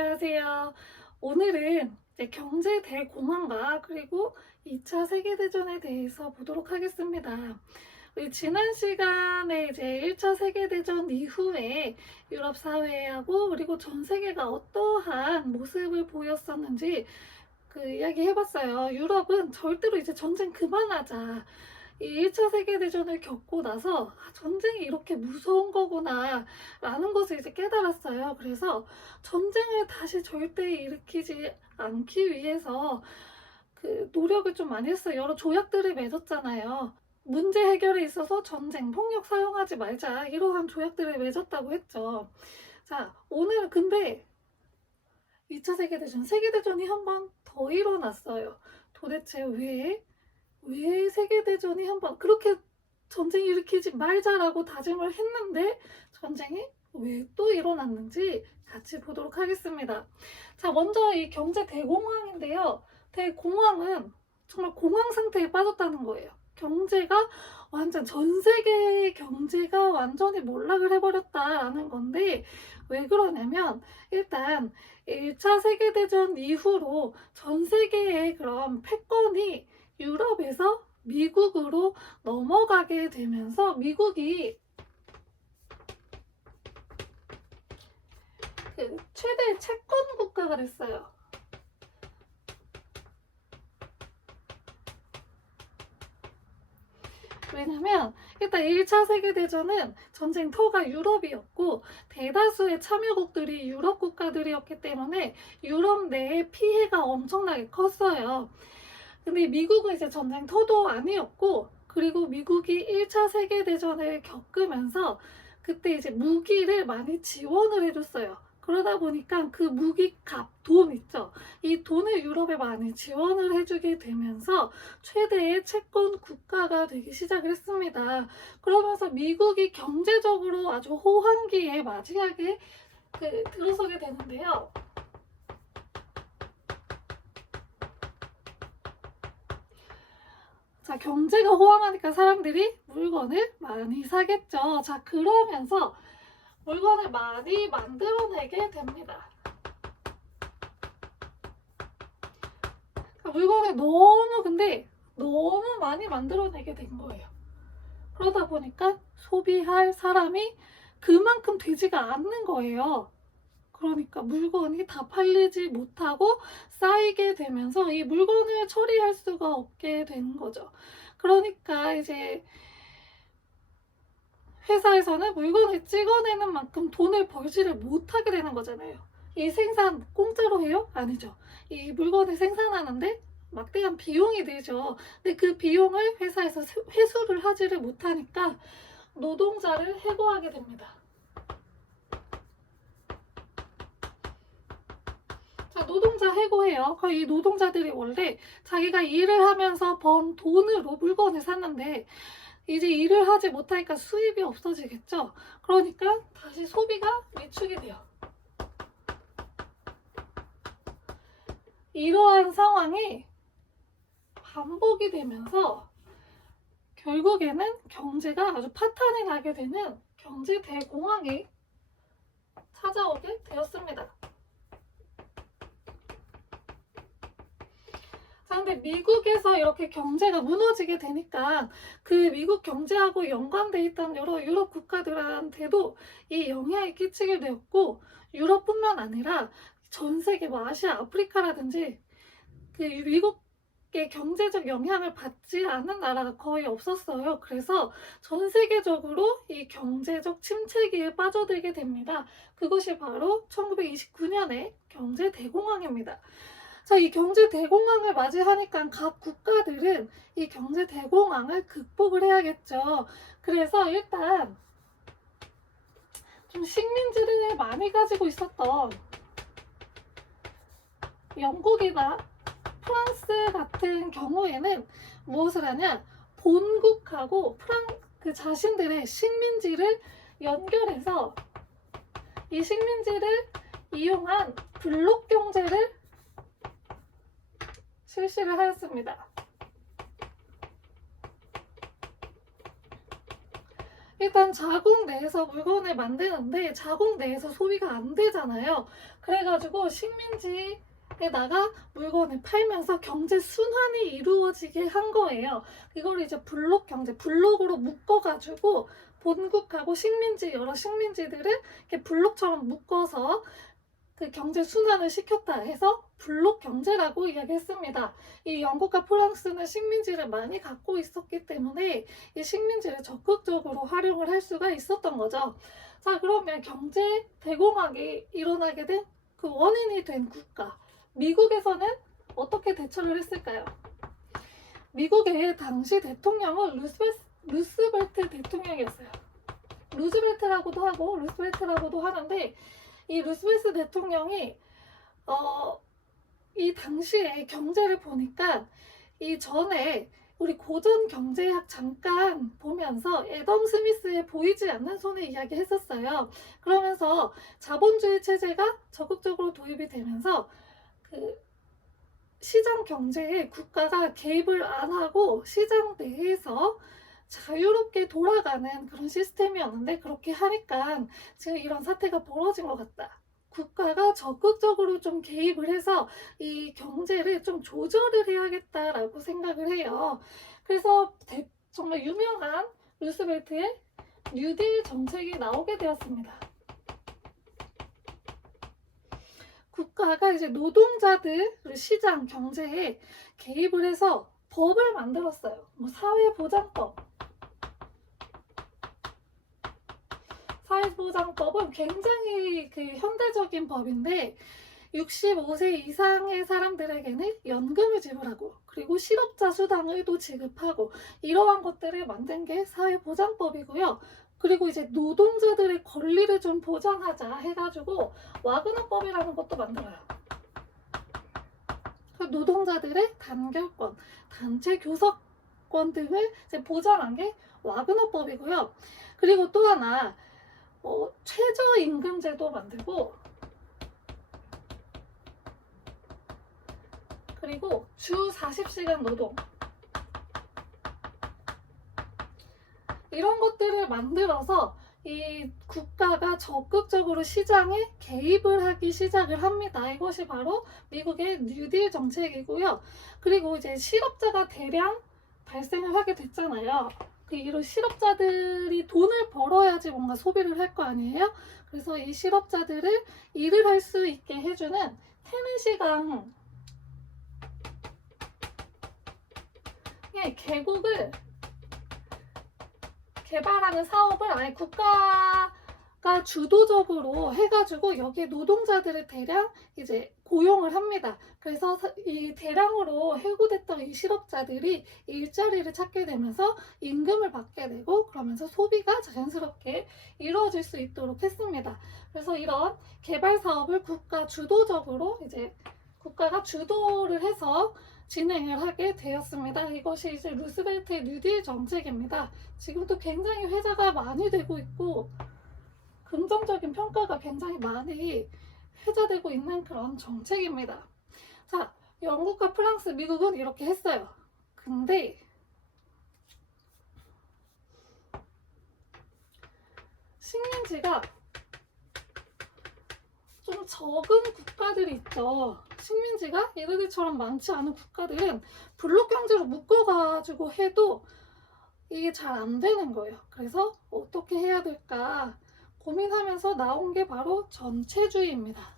안녕하세요. 오늘은 이제 경제 대공황과 그리고 2차 세계대전에 대해서 보도록 하겠습니다. 우리 지난 시간에 이제 1차 세계대전 이후에 유럽 사회하고 그리고 전 세계가 어떠한 모습을 보였었는지 그 이야기 해봤어요. 유럽은 절대로 이제 전쟁 그만하자. 이 1차 세계대전을 겪고 나서 전쟁이 이렇게 무서운 거구나 라는 것을 이제 깨달았어요. 그래서 전쟁을 다시 절대 일으키지 않기 위해서 그 노력을 좀 많이 했어요. 여러 조약들을 맺었잖아요. 문제 해결에 있어서 전쟁, 폭력 사용하지 말자 이러한 조약들을 맺었다고 했죠. 자, 오늘 근데 2차 세계대전, 세계대전이 한 번 더 일어났어요. 도대체 왜 세계대전이 한 번 그렇게 전쟁 일으키지 말자라고 다짐을 했는데 전쟁이 왜 또 일어났는지 같이 보도록 하겠습니다. 자, 먼저 이 경제 대공황인데요. 대공황은 정말 공황 상태에 빠졌다는 거예요. 경제가 완전 전 세계의 경제가 완전히 몰락을 해버렸다라는 건데 왜 그러냐면 일단 1차 세계대전 이후로 전 세계의 그런 패권이 유럽에서 미국으로 넘어가게 되면서 미국이 그 최대 채권 국가가 됐어요. 왜냐면 일단 1차 세계대전은 전쟁터가 유럽이었고 대다수의 참여국들이 유럽 국가들이었기 때문에 유럽 내에 피해가 엄청나게 컸어요. 근데 미국은 이제 전쟁터도 아니었고 그리고 미국이 1차 세계대전을 겪으면서 그때 이제 무기를 많이 지원을 해줬어요. 그러다 보니까 그 무기값, 돈 있죠. 이 돈을 유럽에 많이 지원을 해주게 되면서 최대의 채권 국가가 되기 시작을 했습니다. 그러면서 미국이 경제적으로 아주 호황기에 맞이하게 들어서게 되는데요. 자, 경제가 호황하니까 사람들이 물건을 많이 사겠죠. 자, 그러면서 물건을 많이 만들어내게 됩니다. 물건을 너무 많이 만들어내게 된 거예요. 그러다 보니까 소비할 사람이 그만큼 되지가 않는 거예요. 그러니까 물건이 다 팔리지 못하고 쌓이게 되면서 이 물건을 처리할 수가 없게 되는 거죠. 그러니까 이제 회사에서는 물건을 찍어내는 만큼 돈을 벌지를 못하게 되는 거잖아요. 이 생산 공짜로 해요? 아니죠. 이 물건을 생산하는데 막대한 비용이 들죠. 근데 그 비용을 회사에서 회수를 하지를 못하니까 노동자를 해고하게 됩니다. 자, 노동자 해고해요. 그럼 이 노동자들이 원래 자기가 일을 하면서 번 돈으로 물건을 샀는데 이제 일을 하지 못하니까 수입이 없어지겠죠. 그러니까 다시 소비가 위축이 돼요. 이러한 상황이 반복이 되면서 결국에는 경제가 아주 파탄이 나게 되는 경제 대공황이 찾아오게 되었습니다. 자, 근데 미국에서 이렇게 경제가 무너지게 되니까 그 미국 경제하고 연관돼 있던 여러 유럽 국가들한테도 이 영향이 끼치게 되었고 유럽뿐만 아니라 전 세계 뭐 아시아, 아프리카라든지 그 미국의 경제적 영향을 받지 않는 나라가 거의 없었어요. 그래서 전 세계적으로 이 경제적 침체기에 빠져들게 됩니다. 그것이 바로 1929년의 경제 대공황입니다. 자, 이 경제 대공황을 맞이하니까 각 국가들은 이 경제 대공황을 극복을 해야겠죠. 그래서 일단 좀 식민지를 많이 가지고 있었던 영국이나 프랑스 같은 경우에는 무엇을 하냐? 본국하고 그 자신들의 식민지를 연결해서 이 식민지를 이용한 블록 경제를 실시를 하였습니다. 일단 자국 내에서 물건을 만드는데 자국 내에서 소비가 안 되잖아요. 그래가지고 식민지에다가 물건을 팔면서 경제 순환이 이루어지게 한 거예요. 이걸 이제 블록 경제, 블록으로 묶어가지고 본국하고 식민지, 여러 식민지들을 이렇게 블록처럼 묶어서 그 경제 순환을 시켰다 해서 블록 경제라고 이야기했습니다. 이 영국과 프랑스는 식민지를 많이 갖고 있었기 때문에 이 식민지를 적극적으로 활용을 할 수가 있었던 거죠. 자, 그러면 경제 대공황이 일어나게 된 그 원인이 된 국가, 미국에서는 어떻게 대처를 했을까요? 미국의 당시 대통령은 루스벨트 대통령이었어요. 루즈벨트라고도 하고 루스벨트라고도 하는데, 이 루스벨트 대통령이 이 당시에 경제를 보니까 이 전에 우리 고전 경제학 잠깐 보면서 애덤 스미스의 보이지 않는 손을 이야기했었어요. 그러면서 자본주의 체제가 적극적으로 도입이 되면서 그 시장 경제에 국가가 개입을 안 하고 시장 내에서 자유롭게 돌아가는 그런 시스템이었는데, 그렇게 하니까 지금 이런 사태가 벌어진 것 같다. 국가가 적극적으로 좀 개입을 해서 이 경제를 좀 조절을 해야겠다라고 생각을 해요. 그래서 정말 유명한 루스벨트의 뉴딜 정책이 나오게 되었습니다. 국가가 이제 노동자들 시장 경제에 개입을 해서 법을 만들었어요. 뭐 사회보장법. 사회보장법은 굉장히 그 현대적인 법인데, 65세 이상의 사람들에게는 연금을 지불하고, 그리고 실업자 수당을 또 지급하고, 이러한 것들을 만든 게 사회보장법이고요. 그리고 이제 노동자들의 권리를 좀 보장하자 해가지고 와그너법이라는 것도 만들어요. 노동자들의 단결권, 단체 교섭권 등을 이제 보장한 게 와그너법이고요. 그리고 또 하나 최저임금제도 만들고, 그리고 주 40시간 노동, 이런 것들을 만들어서 이 국가가 적극적으로 시장에 개입을 하기 시작을 합니다. 이것이 바로 미국의 뉴딜 정책이고요. 그리고 이제 실업자가 대량 발생을 하게 됐잖아요. 이런 실업자들이 돈을 벌어야지 뭔가 소비를 할 거 아니에요? 그래서 이 실업자들을 일을 할 수 있게 해주는 테네시강 계곡을 개발하는 사업을 아예 국가가 주도적으로 해가지고 여기에 노동자들을 대량 이제 고용을 합니다. 그래서 이 대량으로 해고됐던 이 실업자들이 일자리를 찾게 되면서 임금을 받게 되고, 그러면서 소비가 자연스럽게 이루어질 수 있도록 했습니다. 그래서 이런 개발 사업을 국가 주도적으로 이제 국가가 주도를 해서 진행을 하게 되었습니다. 이것이 이제 루스벨트의 뉴딜 정책입니다. 지금도 굉장히 회자가 많이 되고 있고 긍정적인 평가가 굉장히 많이 회자되고 있는 그런 정책입니다. 자, 영국과 프랑스, 미국은 이렇게 했어요. 근데 식민지가 좀 적은 국가들이 있죠. 식민지가 얘네들처럼 많지 않은 국가들은 블록 경제로 묶어가지고 해도 이게 잘 안 되는 거예요. 그래서 어떻게 해야 될까 고민하면서 나온 게 바로 전체주의입니다.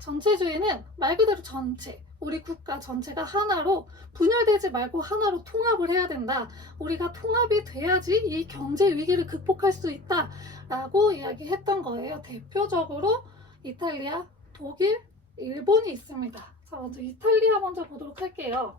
전체주의는 말 그대로 전체, 우리 국가 전체가 하나로 분열되지 말고 하나로 통합을 해야 된다. 우리가 통합이 돼야지 이 경제 위기를 극복할 수 있다 라고 이야기했던 거예요. 대표적으로 이탈리아, 독일, 일본이 있습니다. 자, 먼저 이탈리아 먼저 보도록 할게요.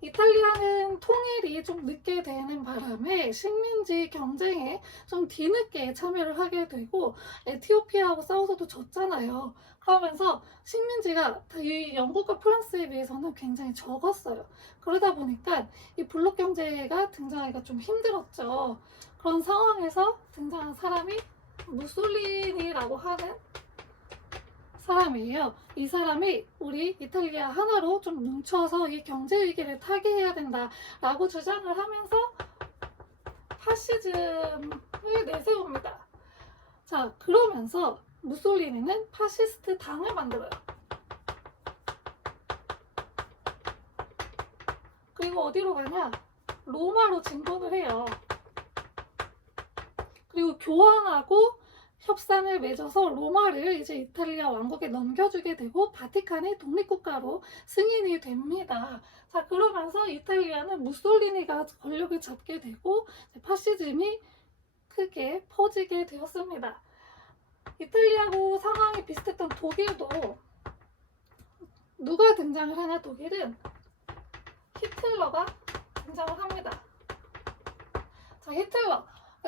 이탈리아는 통일이 좀 늦게 되는 바람에 식민지 경쟁에 좀 뒤늦게 참여를 하게 되고, 에티오피아하고 싸워서도 졌잖아요. 그러면서 식민지가 이 영국과 프랑스에 비해서는 굉장히 적었어요. 그러다 보니까 이 블록 경제가 등장하기가 좀 힘들었죠. 그런 상황에서 등장한 사람이 무솔리니라고 하는 사람이에요. 이 사람이 우리 이탈리아 하나로 좀 뭉쳐서 이 경제 위기를 타개해야 된다라고 주장을 하면서 파시즘을 내세웁니다. 자, 그러면서 무솔리니는 파시스트 당을 만들어요. 그리고 어디로 가냐? 로마로 진군을 해요. 그리고 교황하고 협상을 맺어서 로마를 이제 이탈리아 왕국에 넘겨주게 되고 바티칸이 독립국가로 승인이 됩니다. 자, 그러면서 이탈리아는 무솔리니가 권력을 잡게 되고 파시즘이 크게 퍼지게 되었습니다. 이탈리아하고 상황이 비슷했던 독일도 누가 등장을 하냐? 독일은 히틀러가 등장을 합니다. 자, 히틀러.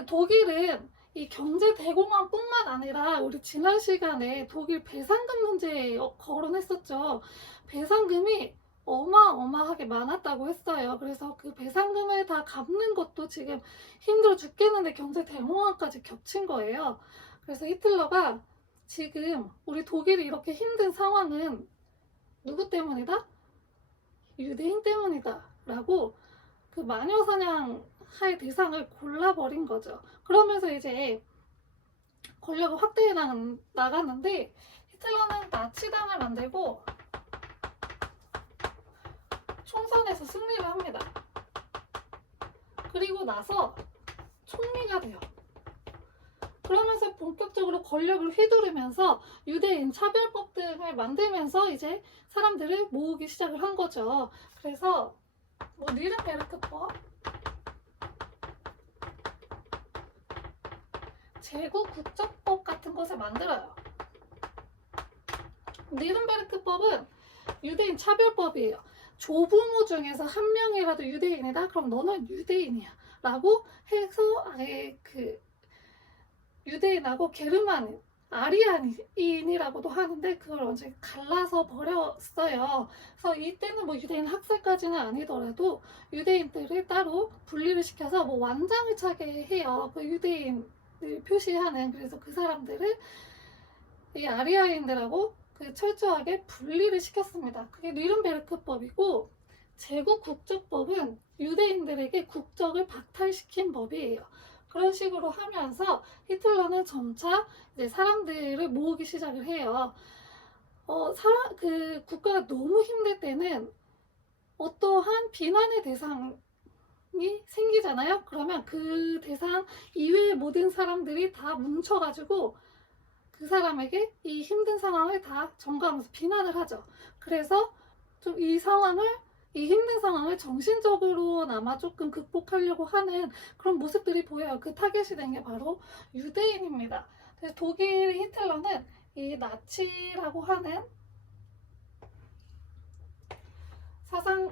독일은 이 경제 대공황뿐만 아니라 우리 지난 시간에 독일 배상금 문제 거론했었죠. 배상금이 어마어마하게 많았다고 했어요. 그래서 그 배상금을 다 갚는 것도 지금 힘들어 죽겠는데 경제 대공황까지 겹친 거예요. 그래서 히틀러가 지금 우리 독일이 이렇게 힘든 상황은 누구 때문이다? 유대인 때문이다 라고 그 마녀사냥 할 대상을 골라버린 거죠. 그러면서 이제 권력을 확대해 나갔는데 히틀러는 나치당을 만들고 총선에서 승리를 합니다. 그리고 나서 총리가 돼요. 그러면서 본격적으로 권력을 휘두르면서 유대인 차별법 등을 만들면서 이제 사람들을 모으기 시작을 한 거죠. 그래서 뭐 니른베르크법, 제국 국적법 같은 것을 만들어요. 니른베르크법은 유대인 차별법이에요. 조부모 중에서 한 명이라도 유대인이다? 그럼 너는 유대인이야 라고 해서 아예 그 유대인하고 게르만 아리아인이라고도 하는데 그걸 완전히 갈라서 버렸어요. 그래서 이때는 뭐 유대인 학살까지는 아니더라도 유대인들을 따로 분리를 시켜서 뭐 완장을 차게 해요. 그 유대인을 표시하는. 그래서 그 사람들을 이 아리아인들하고 그 철저하게 분리를 시켰습니다. 그게 뉘른베르크법이고, 제국 국적법은 유대인들에게 국적을 박탈시킨 법이에요. 그런 식으로 하면서 히틀러는 점차 이제 사람들을 모으기 시작을 해요. 그 국가가 너무 힘들 때는 어떠한 비난의 대상이 생기잖아요. 그러면 그 대상 이외의 모든 사람들이 다 뭉쳐가지고 그 사람에게 이 힘든 상황을 다 전가하면서 비난을 하죠. 그래서 좀 이 힘든 상황을 정신적으로나마 조금 극복하려고 하는 그런 모습들이 보여요. 그 타겟이 된 게 바로 유대인입니다. 그래서 독일 히틀러는 이 나치라고 하는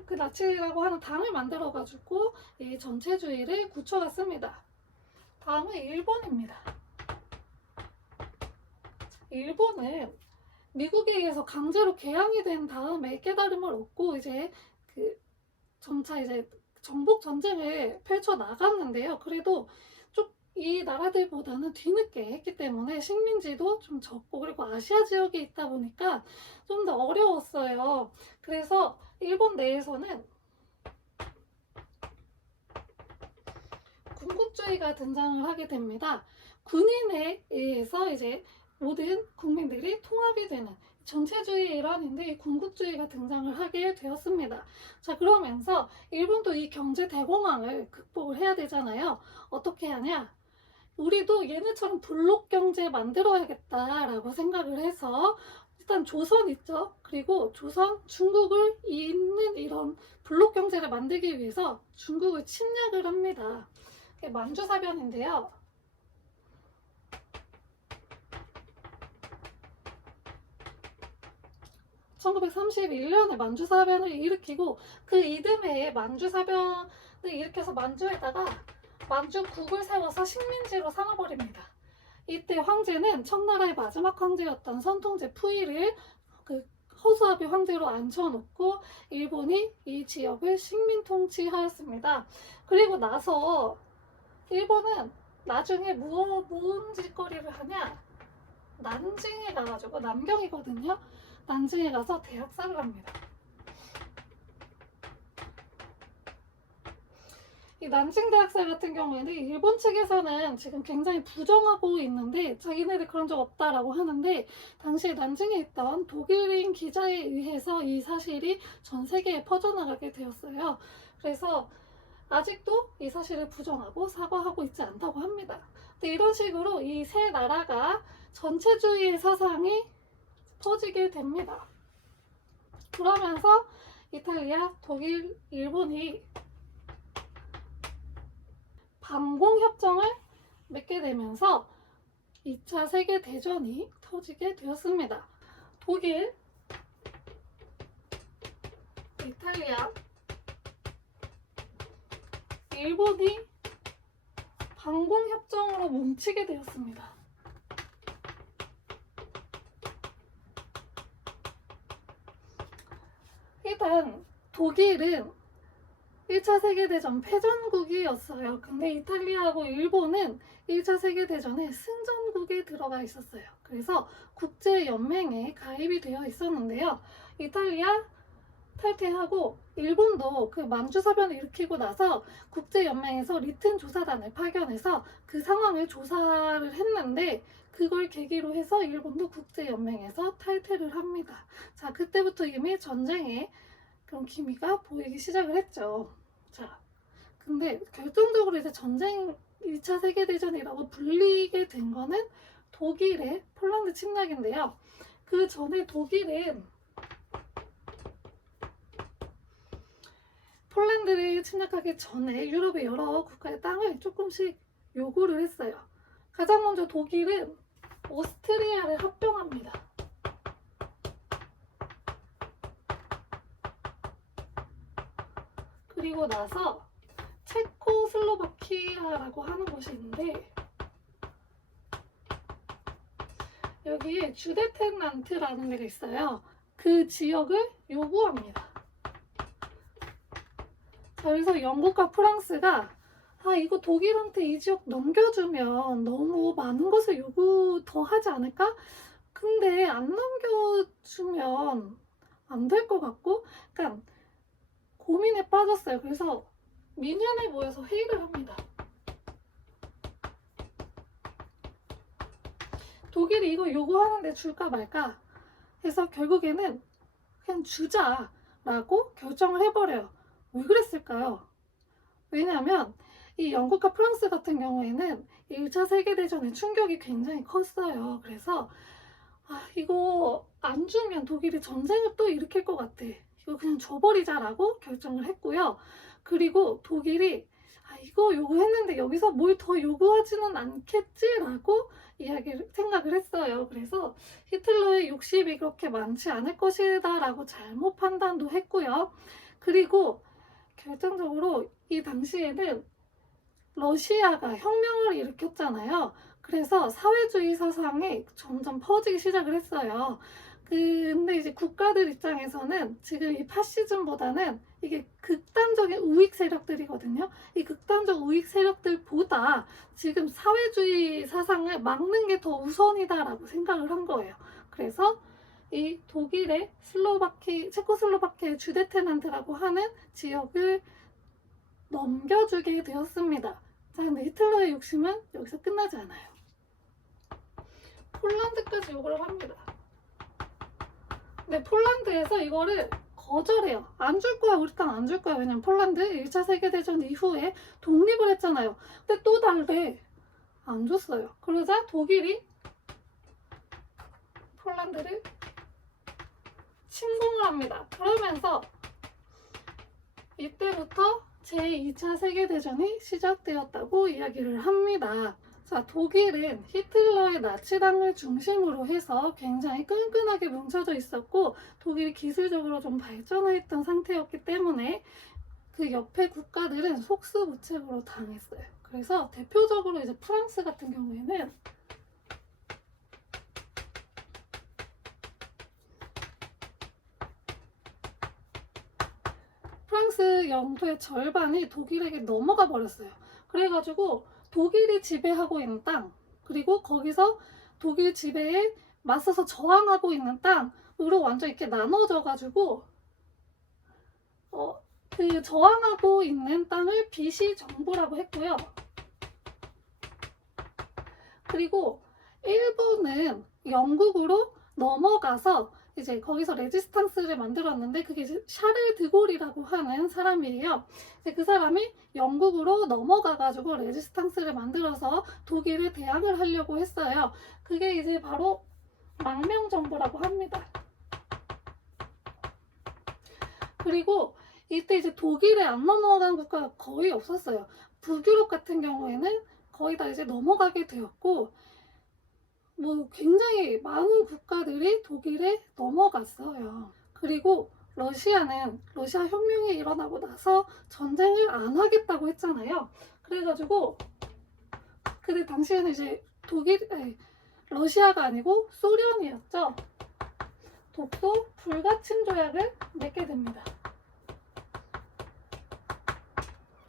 그 나치라고 하는 당을 만들어가지고 이 전체주의를 굳혀갔습니다. 다음은 일본입니다. 일본은 미국에 의해서 강제로 개항이 된 다음에 깨달음을 얻고 이제 그 점차 이제 정복 전쟁을 펼쳐 나갔는데요. 그래도 좀 이 나라들보다는 뒤늦게 했기 때문에 식민지도 좀 적고 그리고 아시아 지역에 있다 보니까 좀 더 어려웠어요. 그래서 일본 내에서는 군국주의가 등장을 하게 됩니다. 군인에 의해서 이제 모든 국민들이 통합이 되는 전체주의의 일환인데 군국주의가 등장을 하게 되었습니다. 자, 그러면서 일본도 이 경제 대공황을 극복을 해야 되잖아요. 어떻게 하냐? 우리도 얘네처럼 블록 경제 만들어야겠다라고 생각을 해서 일단 조선 있죠. 그리고 조선, 중국을 잇는 이런 블록 경제를 만들기 위해서 중국을 침략을 합니다. 그게 만주사변인데요. (1931년에) 만주사변을 일으키고 그 이듬해에 만주사변을 일으켜서 만주에다가 만주국을 세워서 식민지로 삼아버립니다. 이때 황제는 청나라의 마지막 황제였던 선통제 푸이를 그 허수아비 황제로 앉혀놓고 일본이 이 지역을 식민 통치하였습니다. 그리고 나서 일본은 나중에 무슨 짓거리를 하냐? 난징에 가가지고, 남경이거든요. 난징에 가서 대학살을 합니다. 이 난징 대학살 같은 경우에는 일본 측에서는 지금 굉장히 부정하고 있는데 자기네들 그런 적 없다라고 하는데, 당시에 난징에 있던 독일인 기자에 의해서 이 사실이 전 세계에 퍼져나가게 되었어요. 그래서 아직도 이 사실을 부정하고 사과하고 있지 않다고 합니다. 근데 이런 식으로 이 세 나라가 전체주의의 사상이 퍼지게 됩니다. 그러면서 이탈리아, 독일, 일본이 반공협정을 맺게 되면서 2차 세계대전이 터지게 되었습니다. 독일, 이탈리아, 일본이 반공협정으로 뭉치게 되었습니다. 일단 독일은 1차 세계대전 패전국이었어요. 근데 이탈리아하고 일본은 1차 세계대전에 승전국에 들어가 있었어요. 그래서 국제연맹에 가입이 되어 있었는데요. 이탈리아 탈퇴하고 일본도 그 만주사변을 일으키고 나서 국제연맹에서 리튼 조사단을 파견해서 그 상황을 조사를 했는데, 그걸 계기로 해서 일본도 국제연맹에서 탈퇴를 합니다. 자, 그때부터 이미 전쟁의 그런 기미가 보이기 시작을 했죠. 자, 근데 결정적으로 이제 전쟁 2차 세계대전이라고 불리게 된 거는 독일의 폴란드 침략인데요. 그 전에 독일은 폴란드를 침략하기 전에 유럽의 여러 국가의 땅을 조금씩 요구를 했어요. 가장 먼저 독일은 오스트리아를 합병합니다. 그리고 나서 체코슬로바키아라고 하는 곳이 있는데, 여기에 주데텐란트라는 데가 있어요. 그 지역을 요구합니다. 자, 그래서 영국과 프랑스가 이거 독일한테 이 지역 넘겨주면 너무 많은 것을 요구 더 하지 않을까? 근데 안 넘겨주면 안 될 것 같고, 그러니까 고민에 빠졌어요. 그래서 민현에 모여서 회의를 합니다. 독일이 이거 요구하는데 줄까 말까 해서 결국에는 그냥 주자라고 결정을 해버려요. 왜 그랬을까요? 왜냐하면 이 영국과 프랑스 같은 경우에는 1차 세계대전의 충격이 굉장히 컸어요. 그래서 이거 안 주면 독일이 전쟁을 또 일으킬 것 같아. 이거 그냥 줘버리자라고 결정을 했고요. 그리고 독일이 이거 요구했는데 여기서 뭘 더 요구하지는 않겠지라고 생각을 했어요. 그래서 히틀러의 욕심이 그렇게 많지 않을 것이다라고 잘못 판단도 했고요. 그리고 결정적으로 이 당시에는 러시아가 혁명을 일으켰잖아요. 그래서 사회주의 사상이 점점 퍼지기 시작을 했어요. 근데 이제 국가들 입장에서는 지금 이 파시즘보다는 이게 극단적인 우익 세력들이거든요. 이 극단적 우익 세력들보다 지금 사회주의 사상을 막는 게 더 우선이다라고 생각을 한 거예요. 그래서 이 독일의 체코슬로바키아의 주데텐란트라고 하는 지역을 넘겨주게 되었습니다. 자, 근데 히틀러의 욕심은 여기서 끝나지 않아요. 폴란드까지 요구를 합니다. 근데 폴란드에서 이거를 거절해요. 안 줄 거야, 우리 땅 안 줄 거야. 왜냐면 폴란드 1차 세계대전 이후에 독립을 했잖아요. 근데 또 달래. 안 줬어요. 그러자 독일이 폴란드를 침공을 합니다. 그러면서 이때부터 제2차 세계대전이 시작되었다고 이야기를 합니다. 자, 독일은 히틀러의 나치당을 중심으로 해서 굉장히 끈끈하게 뭉쳐져 있었고, 독일이 기술적으로 좀 발전했던 상태였기 때문에 그 옆에 국가들은 속수무책으로 당했어요. 그래서 대표적으로 이제 프랑스 같은 경우에는 프랑스 영토의 절반이 독일에게 넘어가 버렸어요. 그래가지고 독일이 지배하고 있는 땅, 그리고 거기서 독일 지배에 맞서서 저항하고 있는 땅으로 완전 이렇게 나눠져 가지고 그 저항하고 있는 땅을 비시 정부라고 했고요. 그리고 일부는 영국으로 넘어가서 이제 거기서 레지스탕스를 만들었는데 그게 이제 샤를 드골이라고 하는 사람이에요. 그 사람이 영국으로 넘어가가지고 레지스탕스를 만들어서 독일에 대항을 하려고 했어요. 그게 이제 바로 망명정부라고 합니다. 그리고 이때 이제 독일에 안 넘어간 국가가 거의 없었어요. 북유럽 같은 경우에는 거의 다 이제 넘어가게 되었고, 뭐 굉장히 많은 국가들이 독일에 넘어갔어요. 그리고 러시아는 러시아 혁명이 일어나고 나서 전쟁을 안 하겠다고 했잖아요. 그래가지고 그때 당시에는 이제 러시아가 아니고 소련이었죠. 독소 불가침 조약을 맺게 됩니다.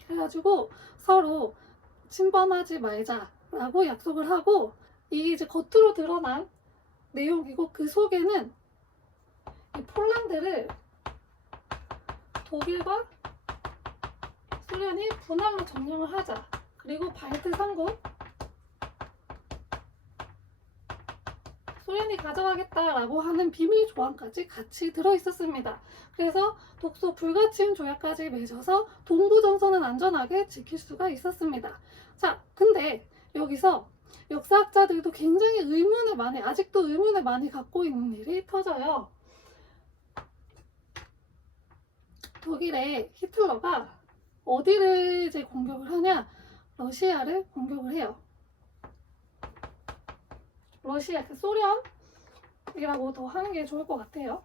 그래가지고 서로 침범하지 말자라고 약속을 하고, 이게 이제 겉으로 드러난 내용이고 그 속에는 이 폴란드를 독일과 소련이 분할로 점령을 하자, 그리고 발트 3국 소련이 가져가겠다라고 하는 비밀 조항까지 같이 들어있었습니다. 그래서 독소 불가침 조약까지 맺어서 동부 전선은 안전하게 지킬 수가 있었습니다. 자, 근데 여기서 역사학자들도 굉장히 아직도 의문을 많이 갖고 있는 일이 터져요. 독일의 히틀러가 어디를 이제 공격을 하냐? 러시아를 공격을 해요. 러시아, 소련이라고 더 하는 게 좋을 것 같아요.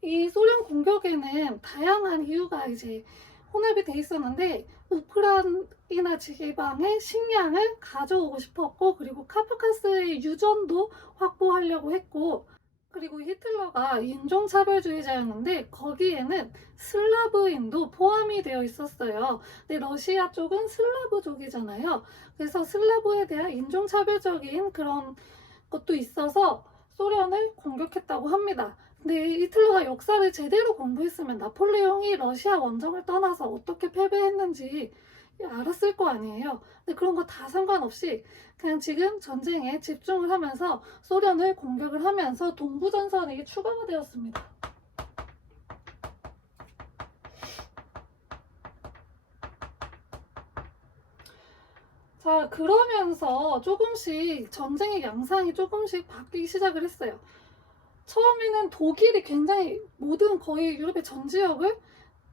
이 소련 공격에는 다양한 이유가 이제 혼합이 돼 있었는데, 우크라이나 지방의 식량을 가져오고 싶었고, 그리고 카프카스의 유전도 확보하려고 했고, 그리고 히틀러가 인종차별주의자였는데 거기에는 슬라브인도 포함이 되어 있었어요. 근데 러시아 쪽은 슬라브족이잖아요. 그래서 슬라브에 대한 인종차별적인 그런 것도 있어서 소련을 공격했다고 합니다. 근데 히틀러가 역사를 제대로 공부했으면 나폴레옹이 러시아 원정을 떠나서 어떻게 패배했는지 알았을 거 아니에요. 근데 그런 거 다 상관없이 그냥 지금 전쟁에 집중을 하면서 소련을 공격을 하면서 동부전선이 추가가 되었습니다. 자, 그러면서 조금씩 전쟁의 양상이 조금씩 바뀌기 시작을 했어요. 처음에는 독일이 굉장히 거의 유럽의 전 지역을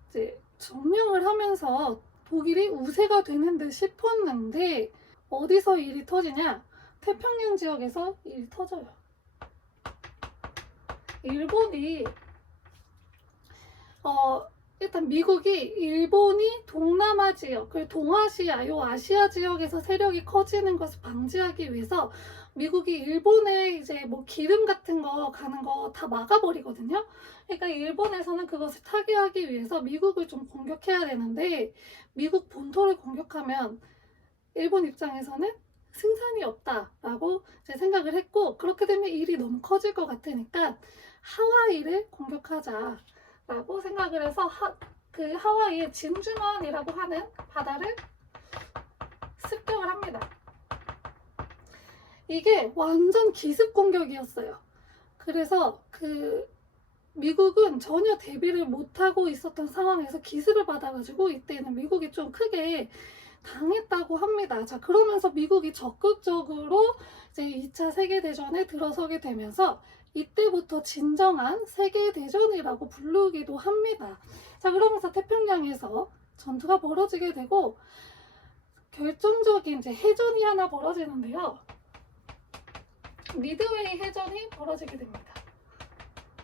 이제 점령을 하면서 독일이 우세가 되는 듯 싶었는데, 어디서 일이 터지냐? 태평양 지역에서 일이 터져요. 일본이 일단 미국이 일본이 동남아 지역, 그리고 동아시아, 아시아 지역에서 세력이 커지는 것을 방지하기 위해서 미국이 일본에 이제 뭐 기름 같은 거 가는 거 다 막아버리거든요. 그러니까 일본에서는 그것을 타개하기 위해서 미국을 좀 공격해야 되는데, 미국 본토를 공격하면 일본 입장에서는 승산이 없다라고 생각을 했고, 그렇게 되면 일이 너무 커질 것 같으니까 하와이를 공격하자라고 생각을 해서 그 하와이의 진주만이라고 하는 바다를 습격을 합니다. 이게 완전 기습 공격이었어요. 그래서 미국은 전혀 대비를 못하고 있었던 상황에서 기습을 받아가지고 이때는 미국이 좀 크게 당했다고 합니다. 자, 그러면서 미국이 적극적으로 이제 2차 세계대전에 들어서게 되면서 이때부터 진정한 세계대전이라고 부르기도 합니다. 자, 그러면서 태평양에서 전투가 벌어지게 되고 결정적인 이제 해전이 하나 벌어지는데요. 미드웨이 해전이 벌어지게 됩니다.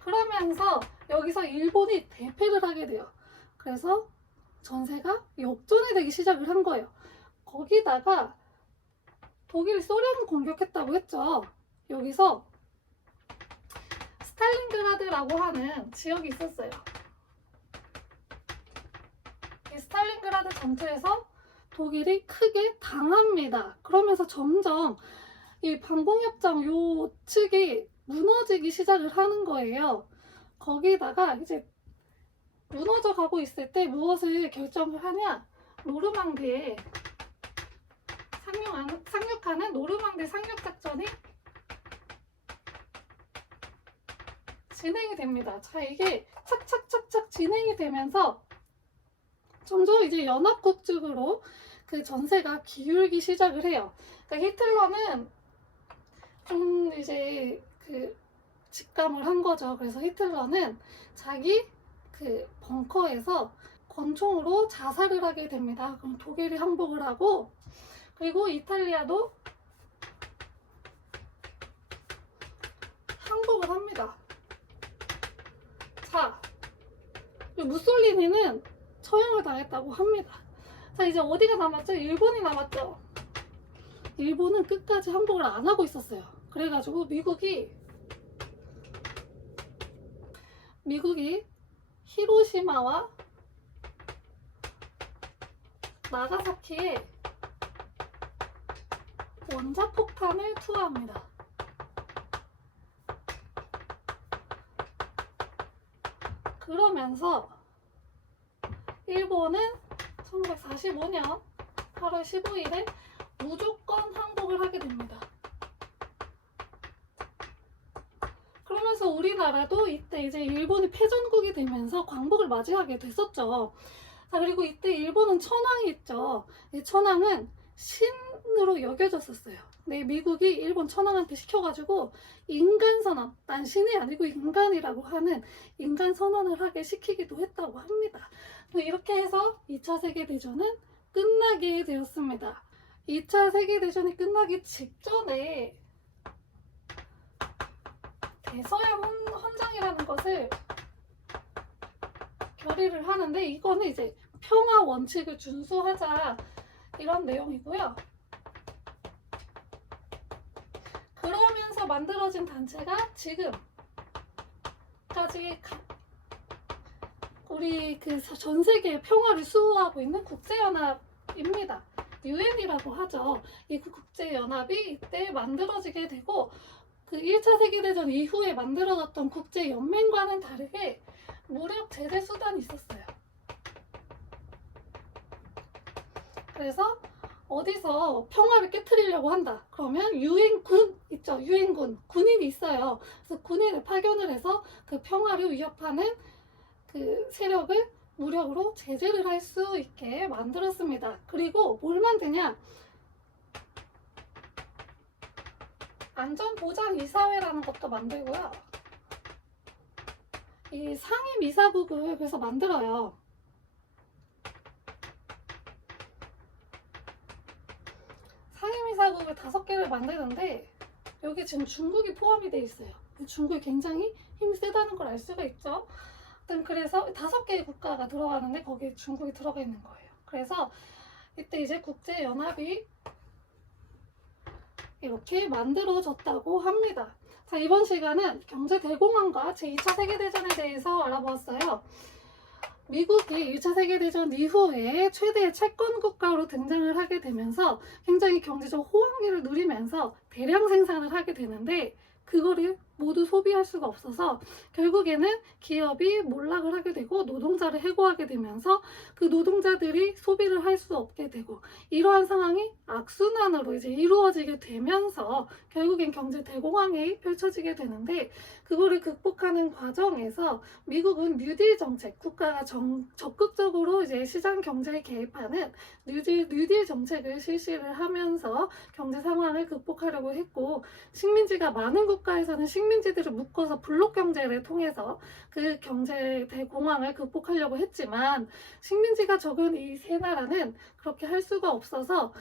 그러면서 여기서 일본이 대패를 하게 돼요. 그래서 전세가 역전이 되기 시작을 한 거예요. 거기다가 독일이 소련을 공격했다고 했죠. 여기서 스탈린그라드라고 하는 지역이 있었어요. 이 스탈린그라드 전투에서 독일이 크게 당합니다. 그러면서 점점 이 반공협정 요 측이 무너지기 시작을 하는 거예요. 거기다가 이제 무너져 가고 있을 때 무엇을 결정을 하냐? 노르망디에 상륙하는 노르망디 상륙작전이 진행이 됩니다. 자, 이게 착착착착 진행이 되면서 점점 이제 연합국 쪽으로 그 전세가 기울기 시작을 해요. 그러니까 히틀러는 좀 이제 그 직감을 한 거죠. 그래서 히틀러는 자기 그 벙커에서 권총으로 자살을 하게 됩니다. 그럼 독일이 항복을 하고, 그리고 이탈리아도 항복을 합니다. 자, 무솔리니는 처형을 당했다고 합니다. 자, 이제 어디가 남았죠? 일본이 남았죠. 일본은 끝까지 항복을 안 하고 있었어요. 그래가지고 미국이 히로시마와 나가사키에 원자폭탄을 투하합니다. 그러면서 일본은 1945년 8월 15일에 무조건 항복을 하게 됩니다. 그러면서 우리나라도 이때 이제 일본이 패전국이 되면서 광복을 맞이하게 됐었죠. 자, 그리고 이때 일본은 천황이 있죠. 이 천황은 신으로 여겨졌었어요. 근데 미국이 일본 천황한테 시켜가지고 인간선언, 난 신이 아니고 인간이라고 하는 인간선언을 하게 시키기도 했다고 합니다. 이렇게 해서 2차 세계대전은 끝나게 되었습니다. 2차 세계대전이 끝나기 직전에 대서양 헌장이라는 것을 결의를 하는데, 이거는 이제 평화 원칙을 준수하자 이런 내용이고요. 그러면서 만들어진 단체가 지금까지 우리 그 전 세계의 평화를 수호하고 있는 국제연합입니다. 유엔이라고 하죠. 이 국제연합이 이때 만들어지게 되고, 그 1차 세계대전 이후에 만들어졌던 국제연맹과는 다르게 무력 제재 수단이 있었어요. 그래서 어디서 평화를 깨트리려고 한다. 그러면 유엔군 있죠. 유엔군. 군인이 있어요. 그래서 군인을 파견을 해서 그 평화를 위협하는 그 세력을 무력으로 제재를 할 수 있게 만들었습니다. 그리고 뭘 만드냐? 안전보장이사회라는 것도 만들고요. 이 상임이사국을 그래서 만들어요. 상임이사국을 5개를 만드는데 여기 지금 중국이 포함이 되어 있어요. 중국이 굉장히 힘이 세다는 걸 알 수가 있죠. 그래서 5개의 국가가 들어가는데 거기에 중국이 들어가 있는 거예요. 그래서 이때 이제 국제연합이 이렇게 만들어졌다고 합니다. 자, 이번 시간은 경제대공황과 제2차 세계대전에 대해서 알아보았어요. 미국이 1차 세계대전 이후에 최대의 채권국가로 등장을 하게 되면서 굉장히 경제적 호황기를 누리면서 대량 생산을 하게 되는데, 그거를 모두 소비할 수가 없어서 결국에는 기업이 몰락을 하게 되고 노동자를 해고하게 되면서 그 노동자들이 소비를 할 수 없게 되고, 이러한 상황이 악순환으로 이제 이루어지게 되면서 결국엔 경제 대공황이 펼쳐지게 되는데, 그거를 극복하는 과정에서 미국은 뉴딜 정책, 국가가 적극적으로 이제 시장 경제에 개입하는 뉴딜 정책을 실시를 하면서 경제 상황을 극복하려고 했고, 식민지가 많은 국가에서는 식민지들을 묶어서 블록 경제를 통해서 그 경제 대공황을 극복하려고 했지만, 식민지가 적은 이 세 나라는 그렇게 할 수가 없어서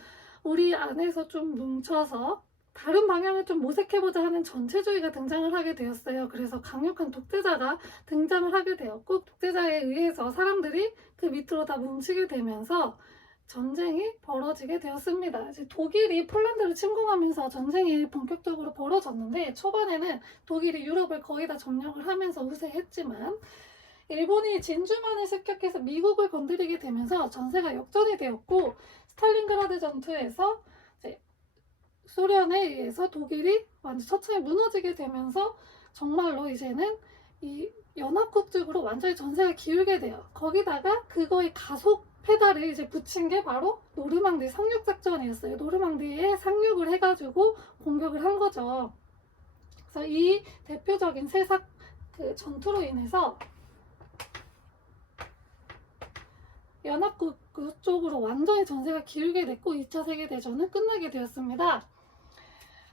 우리 안에서 좀 뭉쳐서 다른 방향을 좀 모색해보자 하는 전체주의가 등장을 하게 되었어요. 그래서 강력한 독재자가 등장을 하게 되었고, 독재자에 의해서 사람들이 그 밑으로 다 뭉치게 되면서 전쟁이 벌어지게 되었습니다. 이제 독일이 폴란드를 침공하면서 전쟁이 본격적으로 벌어졌는데, 초반에는 독일이 유럽을 거의 다 점령을 하면서 우세했지만 일본이 진주만을 습격해서 미국을 건드리게 되면서 전세가 역전이 되었고, 스탈린그라드 전투에서 이제 소련에 의해서 독일이 완전 처참히 무너지게 되면서 정말로 이제는 이 연합국 쪽으로 완전히 전세가 기울게 돼요. 거기다가 그거의 가속 페달을 이제 붙인 게 바로 노르망디 상륙 작전이었어요. 노르망디에 상륙을 해가지고 공격을 한 거죠. 그래서 이 대표적인 세사 그 전투로 인해서 연합국 쪽으로 완전히 전세가 기울게 됐고 2차 세계대전은 끝나게 되었습니다.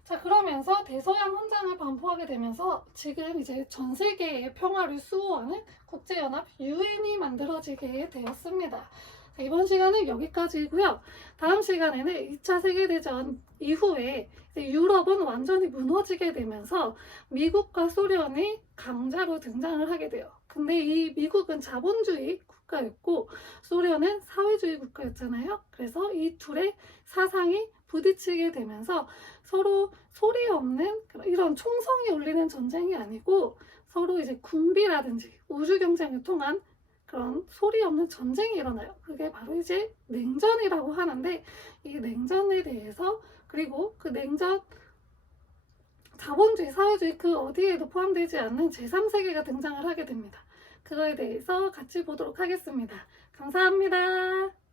자, 그러면서 대서양 헌장을 반포하게 되면서 지금 이제 전 세계의 평화를 수호하는 국제연합 UN이 만들어지게 되었습니다. 자, 이번 시간은 여기까지고요. 다음 시간에는 2차 세계대전 이후에 유럽은 완전히 무너지게 되면서 미국과 소련이 강자로 등장을 하게 돼요. 근데 이 미국은 자본주의 국가였고 소련은 사회주의 국가였잖아요. 그래서 이 둘의 사상이 부딪히게 되면서 서로 소리 없는 이런 총성이 울리는 전쟁이 아니고 서로 이제 군비라든지 우주 경쟁을 통한 그런 소리 없는 전쟁이 일어나요. 그게 바로 이제 냉전이라고 하는데 이 냉전에 대해서 그리고 그 냉전 자본주의, 사회주의 그 어디에도 포함되지 않는 제3세계가 등장을 하게 됩니다. 그거에 대해서 같이 보도록 하겠습니다. 감사합니다.